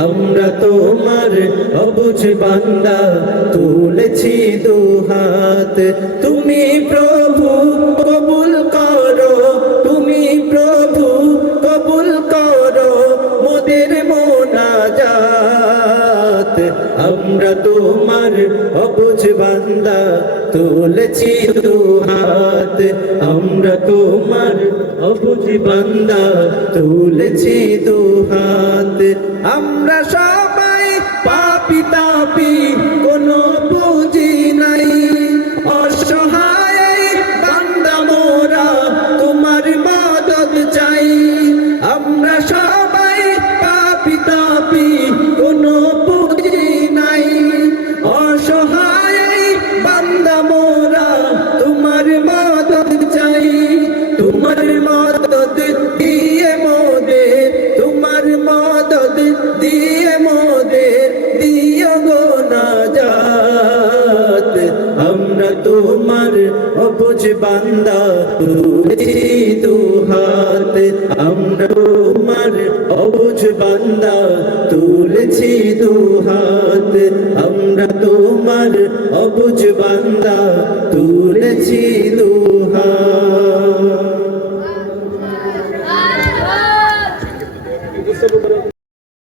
আমরা তোমার অবুঝ বান্দা তুলেছি দুহাত তুমি প্রভু কবুল করো তুমি প্রভু কবুল করো মোদের মোনাজাত আমরা তোমার অবুঝ বান্দা তুলেছি দুহাত আমরা তোমার অবুঝ বান্দা তুলেছি দুহাত আমরা সবাই পাপী তাপী কোনো বুঝি নাই অসহায় বান্দা মোরা তোমার মদদ চাই আমরা সবাই পাপী তাপী কোনো বুঝি নাই অসহায় বান্দা মোরা তোমার মদদ চাই তোমার মদদ দিয়ে মোদের তোমার মদদ দিয়ে মোদের দিও গো নাজাত আমরা তোমার অবুঝ বান্দা তুলেছি দুহাত আমরা তোমার অবুঝ বান্দা তুলেছি দুহাত আমরা তোমার অবুঝ বান্দা তুলেছি